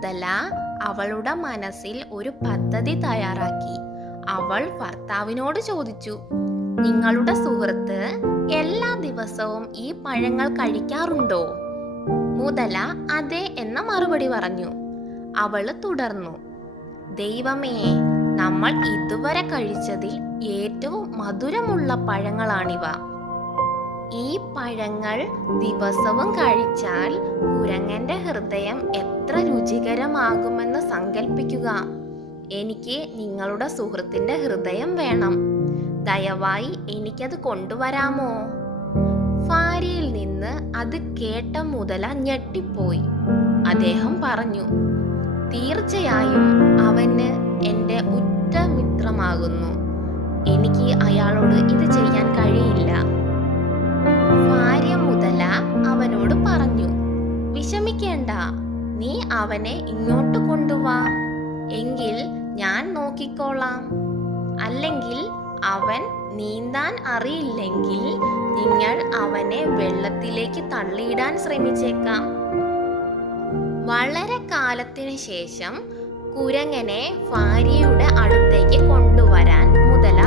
മുതല അവളുടെ മനസ്സിൽ ഒരു പദ്ധതി തയ്യാറാക്കി. അവൾ ഭർത്താവിനോട് ചോദിച്ചു, നിങ്ങളുടെ സുഹൃത്ത് എല്ലാ ദിവസവും ഈ പഴങ്ങൾ കഴിക്കാറുണ്ടോ? മുതല അതെ എന്ന മറുപടി പറഞ്ഞു. അവള് തുടർന്നു, ദൈവമേ, നമ്മൾ ഇതുവരെ കഴിച്ചതിൽ ഏറ്റവും മധുരമുള്ള പഴങ്ങളാണിവ. ഈ പഴങ്ങൾ ദിവസവും കഴിച്ചാൽ കുരങ്ങന്റെ ഹൃദയം എത്ര രുചികരമാകുമെന്ന് സങ്കല്പിക്കുക. എനിക്ക് നിങ്ങളുടെ സുഹൃത്തിന്റെ ഹൃദയം വേണം. ദയവായി എനിക്കത് കൊണ്ടുവരാമോ? ഭാര്യയിൽ നിന്ന് അത് കേട്ട മുതല ഞെട്ടിപ്പോയി. അദ്ദേഹം പറഞ്ഞു, തീർച്ചയായും അവന് എൻ്റെ ഉറ്റ മിത്രമാകുന്നു. എനിക്ക് അയാളോട് ഇത് ചെയ്യാൻ കഴിയില്ല. ഭാര്യ മുതല അവനോട് പറഞ്ഞു, വിഷമിക്കേണ്ട, നീ അവനെ ഇങ്ങോട്ട് കൊണ്ടുവാ. എങ്കിൽ ഞാൻ നോക്കിക്കോളാം. അല്ലെങ്കിൽ അവൻ നീന്താൻ അറിയില്ലെങ്കിൽ നിങ്ങൾ അവനെ വെള്ളത്തിലേക്ക് തള്ളിയിടാൻ ശ്രമിച്ചേക്കാം. വളരെ കാലത്തിന് ശേഷം കുരങ്ങനെ ഭാര്യയുടെ അടുത്തേക്ക് കൊണ്ടുവരാൻ മുതല